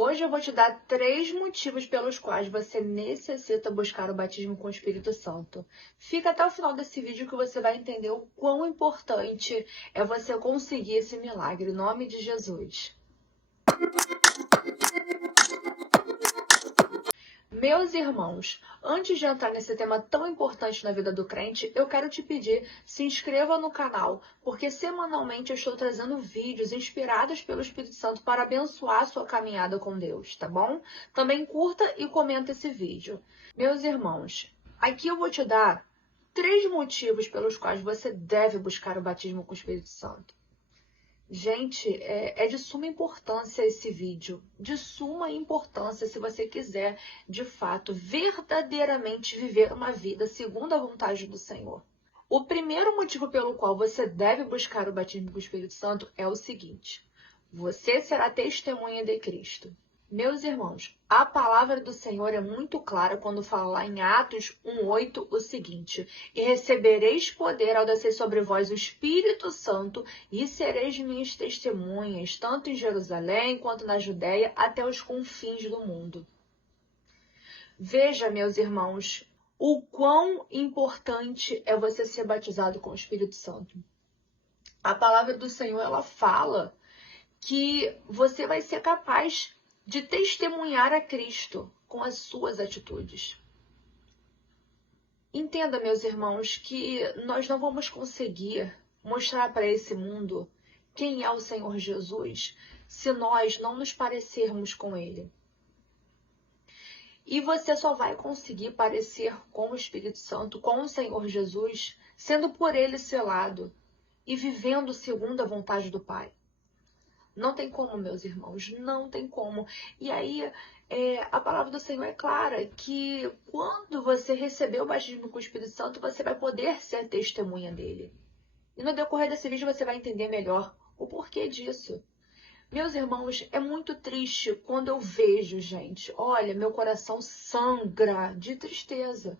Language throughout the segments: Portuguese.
Hoje eu vou te dar 3 motivos pelos quais você necessita buscar o batismo com o Espírito Santo. Fica até o final desse vídeo que você vai entender o quão importante é você conseguir esse milagre, em nome de Jesus. Meus irmãos, antes de entrar nesse tema tão importante na vida do crente, eu quero te pedir, se inscreva no canal, porque semanalmente eu estou trazendo vídeos inspirados pelo Espírito Santo para abençoar a sua caminhada com Deus, tá bom? Também curta e comenta esse vídeo. Meus irmãos, aqui eu vou te dar 3 motivos pelos quais você deve buscar o batismo com o Espírito Santo. Gente, é de suma importância esse vídeo, de suma importância se você quiser, de fato, verdadeiramente viver uma vida segundo a vontade do Senhor. O primeiro motivo pelo qual você deve buscar o batismo com o Espírito Santo é o seguinte: você será testemunha de Cristo. Meus irmãos, a palavra do Senhor é muito clara quando fala lá em Atos 1:8 o seguinte: e recebereis poder ao descer sobre vós o Espírito Santo, e sereis minhas testemunhas, tanto em Jerusalém quanto na Judéia, até os confins do mundo. Veja, meus irmãos, o quão importante é você ser batizado com o Espírito Santo. A palavra do Senhor, ela fala que você vai ser capaz de testemunhar a Cristo com as suas atitudes. Entenda, meus irmãos, que nós não vamos conseguir mostrar para esse mundo quem é o Senhor Jesus se nós não nos parecermos com Ele. E você só vai conseguir parecer com o Espírito Santo, com o Senhor Jesus, sendo por Ele selado e vivendo segundo a vontade do Pai. Não tem como, meus irmãos, não tem como. E aí, a palavra do Senhor é clara, que quando você receber o batismo com o Espírito Santo, você vai poder ser testemunha dele. E no decorrer desse vídeo você vai entender melhor o porquê disso. Meus irmãos, é muito triste quando eu vejo, gente, olha, meu coração sangra de tristeza.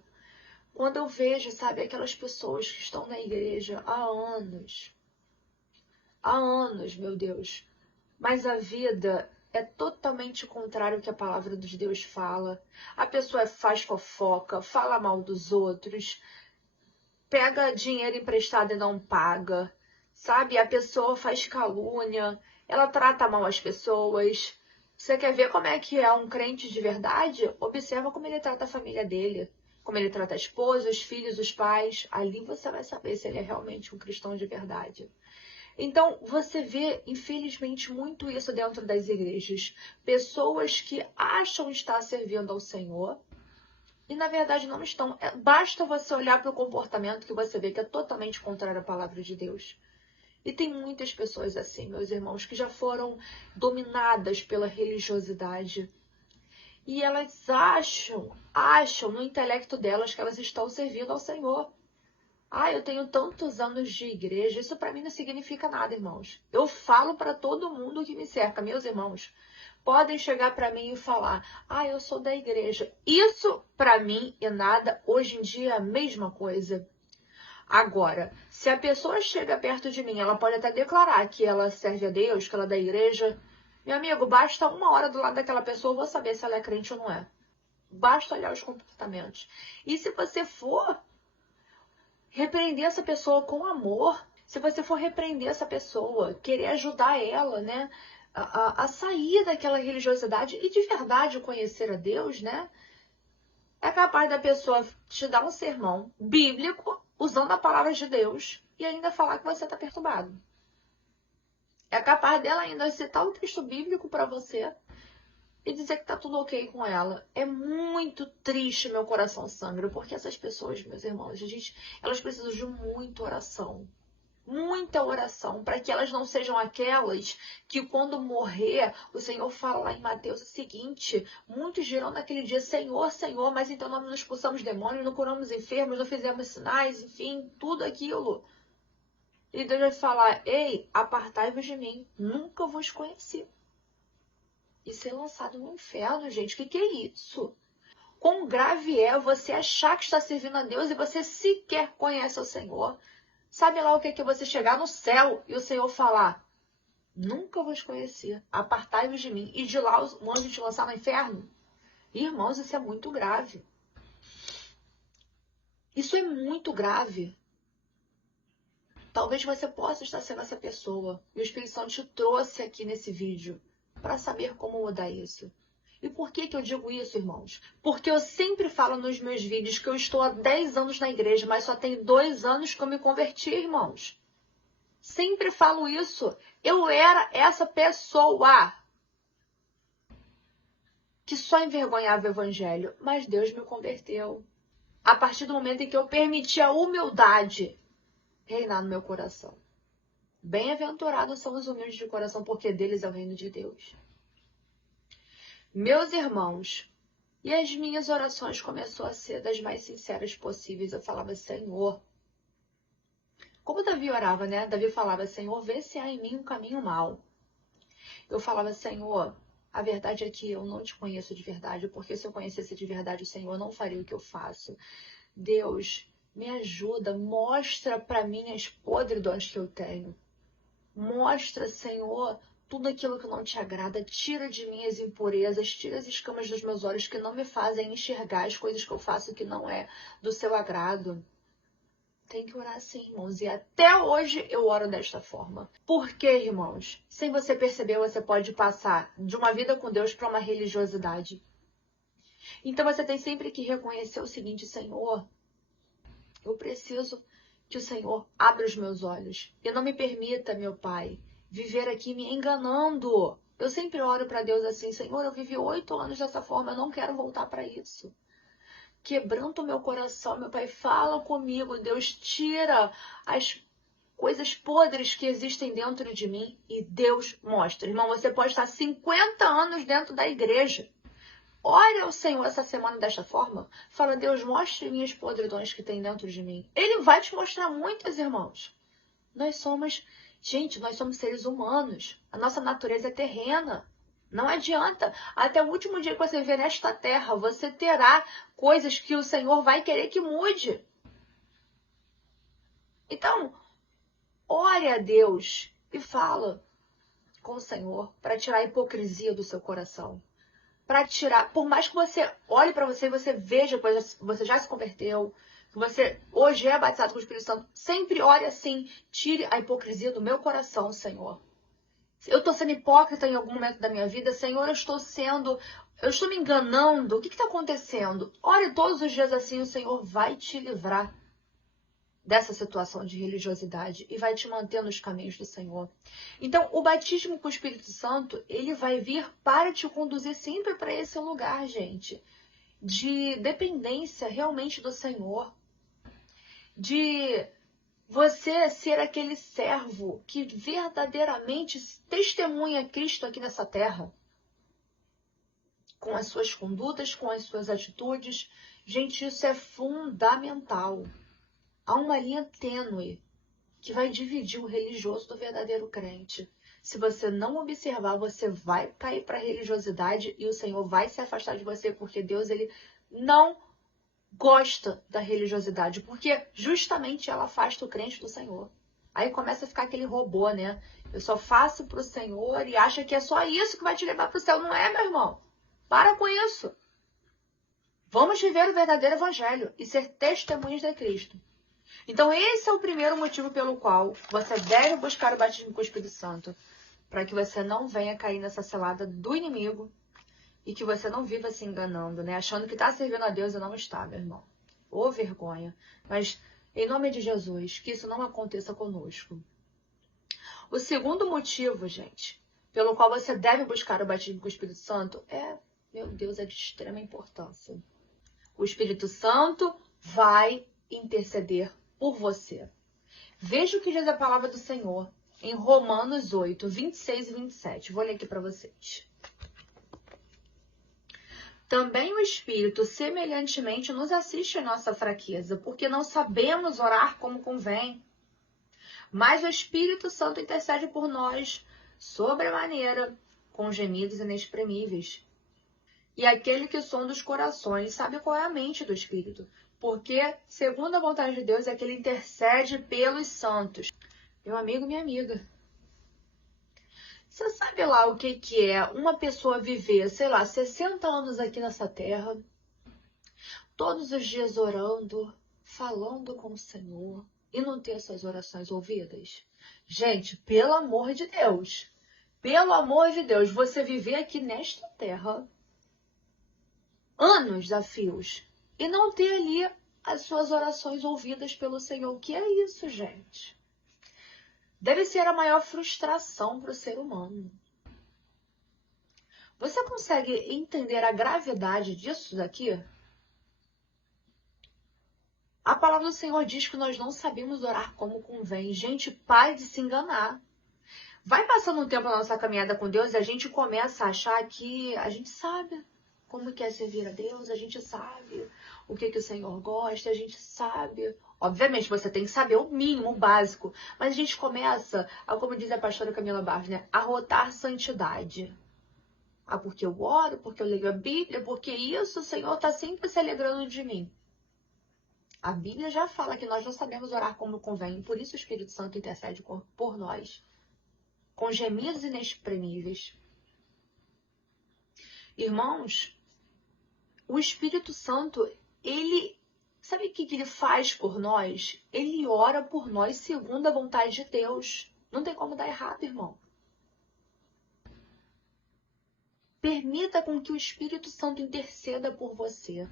Quando eu vejo, sabe, aquelas pessoas que estão na igreja há anos, meu Deus. Mas a vida é totalmente contrário ao que a palavra de Deus fala. A pessoa faz fofoca, fala mal dos outros, pega dinheiro emprestado e não paga, sabe? A pessoa faz calúnia, ela trata mal as pessoas. Você quer ver como é que é um crente de verdade? Observa como ele trata a família dele, como ele trata a esposa, os filhos, os pais. Ali você vai saber se ele é realmente um cristão de verdade. Então, você vê, infelizmente, muito isso dentro das igrejas. Pessoas que acham estar servindo ao Senhor e, na verdade, não estão. Basta você olhar para o comportamento que você vê que é totalmente contrário à palavra de Deus. E tem muitas pessoas assim, meus irmãos, que já foram dominadas pela religiosidade. E elas acham no intelecto delas que elas estão servindo ao Senhor. Eu tenho tantos anos de igreja, isso para mim não significa nada, irmãos. Eu falo para todo mundo que me cerca, meus irmãos. Podem chegar para mim e falar, eu sou da igreja. Isso para mim é nada, hoje em dia é a mesma coisa. Agora, se a pessoa chega perto de mim, ela pode até declarar que ela serve a Deus, que ela é da igreja. Meu amigo, basta 1 hora do lado daquela pessoa, eu vou saber se ela é crente ou não é. Basta olhar os comportamentos. E se você for repreender essa pessoa com amor, se você for repreender essa pessoa, querer ajudar ela, né, a sair daquela religiosidade e de verdade conhecer a Deus, né, é capaz da pessoa te dar um sermão bíblico, usando a palavra de Deus, e ainda falar que você está perturbado. É capaz dela ainda citar um texto bíblico para você e dizer que tá tudo ok com ela. É muito triste, meu coração sangra, porque essas pessoas, meus irmãos, elas precisam de muita oração, para que elas não sejam aquelas que quando morrer, o Senhor fala lá em Mateus o seguinte: muitos dirão naquele dia, Senhor, Senhor, mas então nós não expulsamos demônios, não curamos enfermos, não fizemos sinais, enfim, tudo aquilo. E Deus vai falar, ei, apartai-vos de mim, nunca vos conheci. E ser lançado no inferno, gente. O que é isso? Quão grave é você achar que está servindo a Deus e você sequer conhece o Senhor? Sabe lá o que é você chegar no céu e o Senhor falar, Nunca vos conheci. Apartai-vos de mim. E de lá o anjo te lançar no inferno? Irmãos, isso é muito grave. Isso é muito grave. Talvez você possa estar sendo essa pessoa. E o Espírito Santo te trouxe aqui nesse vídeo para saber como mudar isso. E por que eu digo isso, irmãos? Porque eu sempre falo nos meus vídeos que eu estou há 10 anos na igreja, mas só tem 2 anos que eu me converti, irmãos. Sempre falo isso. Eu era essa pessoa que só envergonhava o evangelho, mas Deus me converteu. A partir do momento em que eu permiti a humildade reinar no meu coração. Bem-aventurados são os humildes de coração, porque deles é o reino de Deus. Meus irmãos, e as minhas orações começaram a ser das mais sinceras possíveis. Eu falava, Senhor, como Davi orava, né? Davi falava, Senhor, vê se há em mim um caminho mau. Eu falava, Senhor, a verdade é que eu não te conheço de verdade, porque se eu conhecesse de verdade o Senhor, eu não faria o que eu faço. Deus, me ajuda, mostra para mim as podridões que eu tenho. Mostra, Senhor, tudo aquilo que não te agrada. Tira de mim as impurezas, tira as escamas dos meus olhos que não me fazem enxergar as coisas que eu faço que não é do seu agrado. Tem que orar assim, irmãos. E até hoje eu oro desta forma. Por quê, irmãos? Sem você perceber, você pode passar de uma vida com Deus para uma religiosidade. Então você tem sempre que reconhecer o seguinte, Senhor, eu preciso que o Senhor abra os meus olhos. E não me permita, meu Pai, viver aqui me enganando. Eu sempre oro para Deus assim, Senhor, eu vivi 8 anos dessa forma, eu não quero voltar para isso. Quebranta o meu coração, meu Pai, fala comigo, Deus, tira as coisas podres que existem dentro de mim e Deus mostra. Irmão, você pode estar 50 anos dentro da igreja. Ore ao Senhor essa semana desta forma. Fala, Deus, mostre-me as podridões que tem dentro de mim. Ele vai te mostrar muitas, irmãos. Nós somos seres humanos. A nossa natureza é terrena. Não adianta. Até o último dia que você viver nesta terra, você terá coisas que o Senhor vai querer que mude. Então, ore a Deus e fala com o Senhor para tirar a hipocrisia do seu coração. Para tirar, por mais que você olhe para você e você veja que você já se converteu, que você hoje é batizado com o Espírito Santo, sempre ore assim, tire a hipocrisia do meu coração, Senhor. Eu estou sendo hipócrita em algum momento da minha vida, Senhor, eu estou me enganando, o que está acontecendo? Ore todos os dias assim, o Senhor vai te livrar dessa situação de religiosidade e vai te manter nos caminhos do Senhor. Então, o batismo com o Espírito Santo, ele vai vir para te conduzir sempre para esse lugar, gente, de dependência realmente do Senhor, de você ser aquele servo que verdadeiramente testemunha Cristo aqui nessa terra, com as suas condutas, com as suas atitudes. Gente, isso é fundamental. Há uma linha tênue que vai dividir o religioso do verdadeiro crente. Se você não observar, você vai cair para a religiosidade e o Senhor vai se afastar de você, porque Deus, ele não gosta da religiosidade, porque justamente ela afasta o crente do Senhor. Aí começa a ficar aquele robô, né? Eu só faço para o Senhor e acha que é só isso que vai te levar para o céu. Não é, meu irmão. Para com isso. Vamos viver o verdadeiro evangelho e ser testemunhas de Cristo. Então, esse é o primeiro motivo pelo qual você deve buscar o batismo com o Espírito Santo, para que você não venha cair nessa cilada do inimigo e que você não viva se enganando, né? Achando que está servindo a Deus e não está, meu irmão. Ô vergonha. Mas, em nome de Jesus, que isso não aconteça conosco. O segundo motivo, gente, pelo qual você deve buscar o batismo com o Espírito Santo meu Deus, é de extrema importância. O Espírito Santo vai interceder por você. Veja o que diz a palavra do Senhor em Romanos 8, 26 e 27. Vou ler aqui para vocês. Também o Espírito, semelhantemente, nos assiste em nossa fraqueza, porque não sabemos orar como convém. Mas o Espírito Santo intercede por nós, sobremaneira, com gemidos inexprimíveis. E aquele que sonda os corações sabe qual é a mente do Espírito, porque, segundo a vontade de Deus, é que ele intercede pelos santos. Meu amigo, minha amiga, Você sabe lá o que que é uma pessoa viver, sei lá, 60 anos aqui nessa terra, todos os dias orando, falando com o Senhor e não ter suas orações ouvidas? Gente, pelo amor de Deus, você viver aqui nesta terra anos a fios e não ter ali as suas orações ouvidas pelo Senhor. O que é isso, gente? Deve ser a maior frustração para o ser humano. Você consegue entender a gravidade disso daqui? A palavra do Senhor diz que nós não sabemos orar como convém. Gente, pare de se enganar. Vai passando um tempo na nossa caminhada com Deus e a gente começa a achar que a gente sabe como que é servir a Deus, a gente sabe o que que o Senhor gosta, a gente sabe. Obviamente, você tem que saber o mínimo, o básico. Mas a gente começa, como diz a pastora Camila Barros, né, a rotar santidade. Ah, porque eu oro, porque eu leio a Bíblia, porque isso, o Senhor está sempre se alegrando de mim. A Bíblia já fala que nós não sabemos orar como convém, por isso o Espírito Santo intercede por nós, com gemidos inexprimíveis. Irmãos, o Espírito Santo, sabe o que ele faz por nós? Ele ora por nós segundo a vontade de Deus. Não tem como dar errado, irmão. Permita com que o Espírito Santo interceda por você,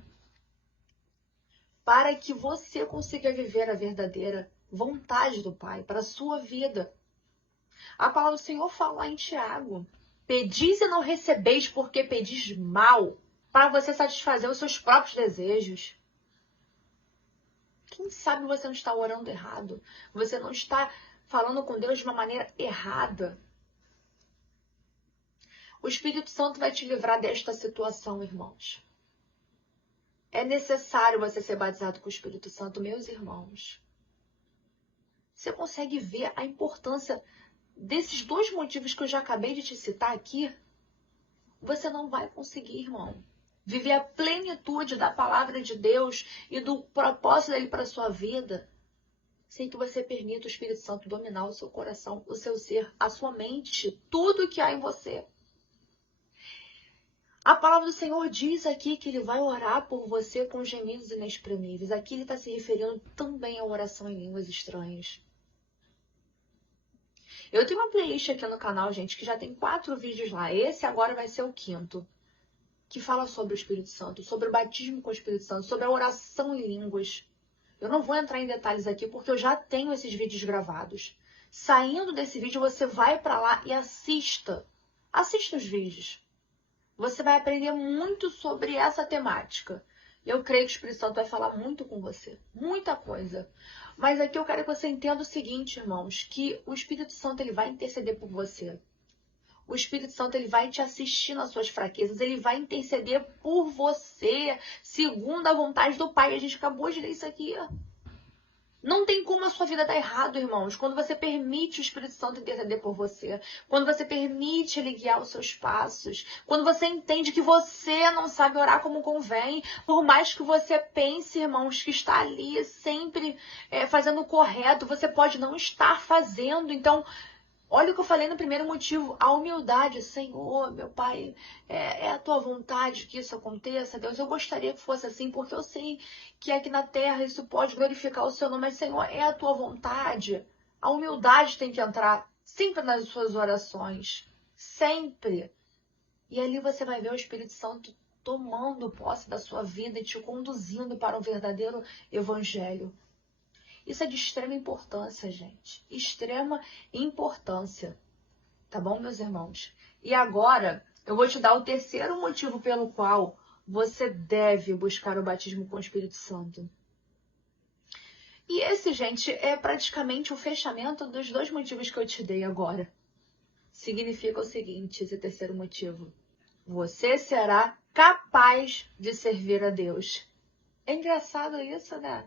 para que você consiga viver a verdadeira vontade do Pai para a sua vida. A palavra do Senhor fala lá em Tiago: pedis e não recebeis porque pedis mal, para você satisfazer os seus próprios desejos. Quem sabe você não está orando errado? Você não está falando com Deus de uma maneira errada? O Espírito Santo vai te livrar desta situação, irmãos. É necessário você ser batizado com o Espírito Santo, meus irmãos. Você consegue ver a importância desses dois motivos que eu já acabei de te citar aqui? Você não vai conseguir, irmão, viver a plenitude da palavra de Deus e do propósito dele para a sua vida sem que você permita o Espírito Santo dominar o seu coração, o seu ser, a sua mente, tudo que há em você. A palavra do Senhor diz aqui que ele vai orar por você com gemidos inexprimíveis. Aqui ele está se referindo também à oração em línguas estranhas. Eu tenho uma playlist aqui no canal, gente, que já tem 4 vídeos lá. Esse agora vai ser o 5º, que fala sobre o Espírito Santo, sobre o batismo com o Espírito Santo, sobre a oração em línguas. Eu não vou entrar em detalhes aqui porque eu já tenho esses vídeos gravados. Saindo desse vídeo, você vai para lá e assista. Assista os vídeos. Você vai aprender muito sobre essa temática. Eu creio que o Espírito Santo vai falar muito com você. Muita coisa. Mas aqui eu quero que você entenda o seguinte, irmãos, que o Espírito Santo ele vai interceder por você. O Espírito Santo ele vai te assistir nas suas fraquezas. Ele vai interceder por você, segundo a vontade do Pai. A gente acabou de ler isso aqui. Não tem como a sua vida dar errado, irmãos, quando você permite o Espírito Santo interceder por você, quando você permite ele guiar os seus passos, quando você entende que você não sabe orar como convém, por mais que você pense, irmãos, que está ali sempre fazendo o correto, você pode não estar fazendo. Então, olha o que eu falei no primeiro motivo, a humildade. Senhor, meu Pai, é a tua vontade que isso aconteça, Deus. Eu gostaria que fosse assim, porque eu sei que aqui na terra isso pode glorificar o seu nome, mas, Senhor, é a tua vontade. A humildade tem que entrar sempre nas suas orações, sempre. E ali você vai ver o Espírito Santo tomando posse da sua vida e te conduzindo para um verdadeiro evangelho. Isso é de extrema importância, gente. Extrema importância. Tá bom, meus irmãos? E agora, eu vou te dar o terceiro motivo pelo qual você deve buscar o batismo com o Espírito Santo. E esse, gente, é praticamente o fechamento dos 2 motivos que eu te dei agora. Significa o seguinte, esse terceiro motivo. Você será capaz de servir a Deus. É engraçado isso, né?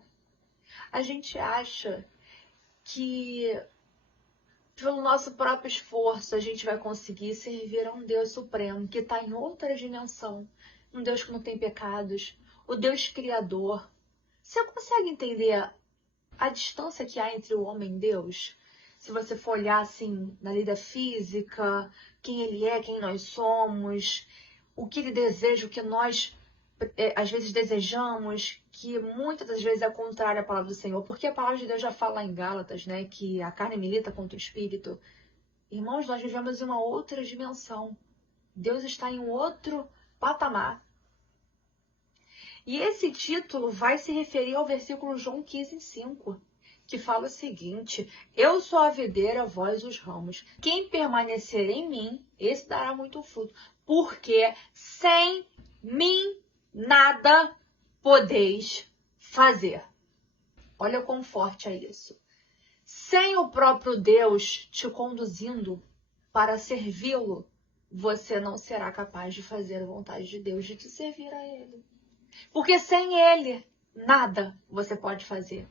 A gente acha que pelo nosso próprio esforço a gente vai conseguir servir a um Deus supremo que está em outra dimensão, um Deus que não tem pecados, o Deus criador. Você consegue entender a distância que há entre o homem e Deus? se você for olhar assim na lei da física, quem ele é, quem nós somos, o que ele deseja, o que nós às vezes desejamos, que muitas das vezes é contrário à palavra do Senhor, porque a palavra de Deus já fala em Gálatas, né, que a carne milita contra o espírito. Irmãos, nós vivemos em uma outra dimensão. Deus está em um outro patamar. E esse título vai se referir ao versículo João 15:5, que fala o seguinte: eu sou a videira, vós os ramos. Quem permanecer em mim, esse dará muito fruto, porque sem mim nada podeis fazer. Olha quão forte é isso. Sem o próprio Deus te conduzindo para servi-lo, você não será capaz de fazer a vontade de Deus, de te servir a Ele. Porque sem Ele, nada você pode fazer.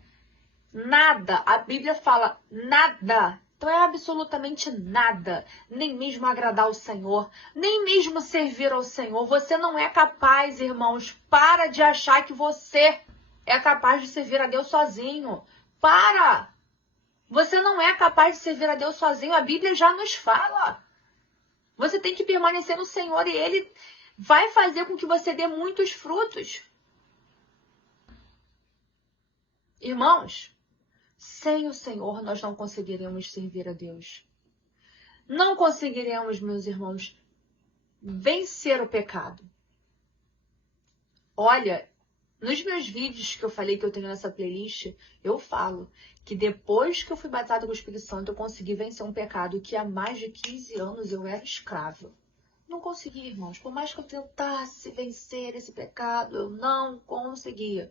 Nada. A Bíblia fala nada. Então é absolutamente nada. Nem mesmo agradar ao Senhor. Nem mesmo servir ao Senhor. Você não é capaz, irmãos. Para de achar que você é capaz de servir a Deus sozinho. Para! Você não é capaz de servir a Deus sozinho. A Bíblia já nos fala. Você tem que permanecer no Senhor e Ele vai fazer com que você dê muitos frutos. Irmãos, sem o Senhor nós não conseguiremos servir a Deus. Não conseguiremos, meus irmãos, vencer o pecado. Olha, nos meus vídeos que eu falei que eu tenho nessa playlist, eu falo que depois que eu fui batizada com o Espírito Santo, eu consegui vencer um pecado que há mais de 15 anos eu era escravo. Não consegui, irmãos. Por mais que eu tentasse vencer esse pecado, eu não conseguia.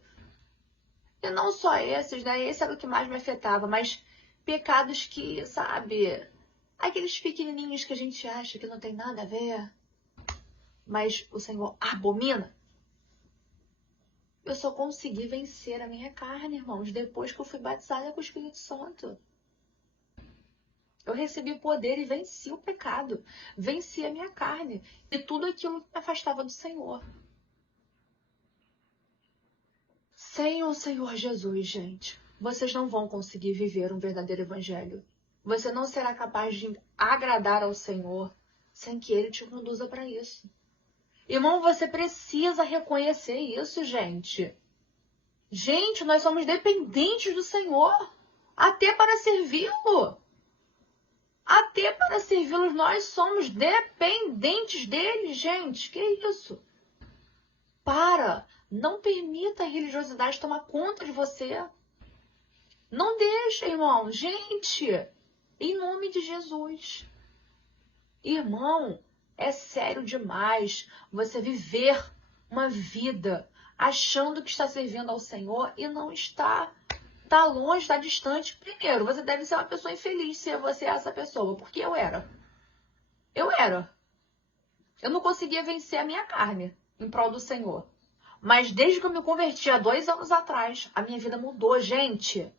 E não só esses, né? Esse era o que mais me afetava, mas pecados que, sabe, aqueles pequenininhos que a gente acha que não tem nada a ver, mas o Senhor abomina. Eu só consegui vencer a minha carne, irmãos, depois que eu fui batizada com o Espírito Santo. Eu recebi poder e venci o pecado, venci a minha carne e tudo aquilo que me afastava do Senhor. Sem o Senhor Jesus, gente, vocês não vão conseguir viver um verdadeiro evangelho. Você não será capaz de agradar ao Senhor sem que Ele te conduza para isso. Irmão, você precisa reconhecer isso, gente. Gente, nós somos dependentes do Senhor, até para servi-lo. Até para servi-lo, nós somos dependentes dele, gente. Que isso? Não permita a religiosidade tomar conta de você. Não deixa, irmão. Gente, em nome de Jesus. Irmão, é sério demais você viver uma vida achando que está servindo ao Senhor e não está. Está longe, está distante. Primeiro, você deve ser uma pessoa infeliz se você é essa pessoa, porque eu era. Eu não conseguia vencer a minha carne em prol do Senhor. Mas desde que eu me converti há 2 anos atrás, a minha vida mudou, gente.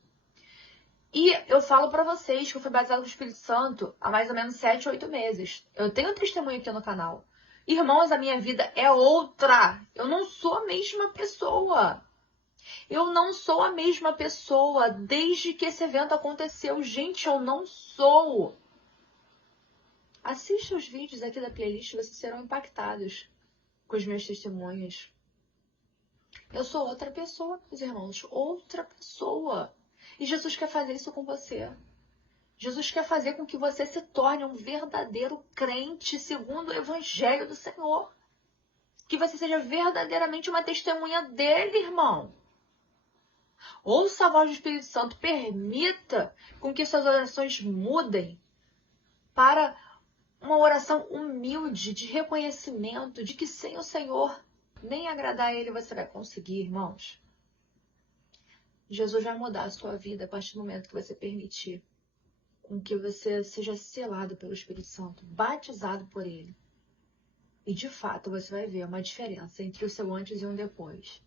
E eu falo pra vocês que eu fui batizada com o Espírito Santo há mais ou menos 7, 8 meses. Eu tenho testemunho aqui no canal. Irmãos, a minha vida é outra. Eu não sou a mesma pessoa. Eu não sou a mesma pessoa desde que esse evento aconteceu. Gente, eu não sou. Assista os vídeos aqui da playlist, vocês serão impactados com os meus testemunhos. Eu sou outra pessoa, meus irmãos, outra pessoa. E Jesus quer fazer isso com você. Jesus quer fazer com que você se torne um verdadeiro crente segundo o Evangelho do Senhor. Que você seja verdadeiramente uma testemunha dele, irmão. Ouça a voz do Espírito Santo, permita com que suas orações mudem para uma oração humilde, de reconhecimento, de que sem o Senhor, nem agradar a Ele você vai conseguir, irmãos. Jesus vai mudar a sua vida a partir do momento que você permitir com que você seja selado pelo Espírito Santo, batizado por Ele. E de fato você vai ver uma diferença entre o seu antes e um depois.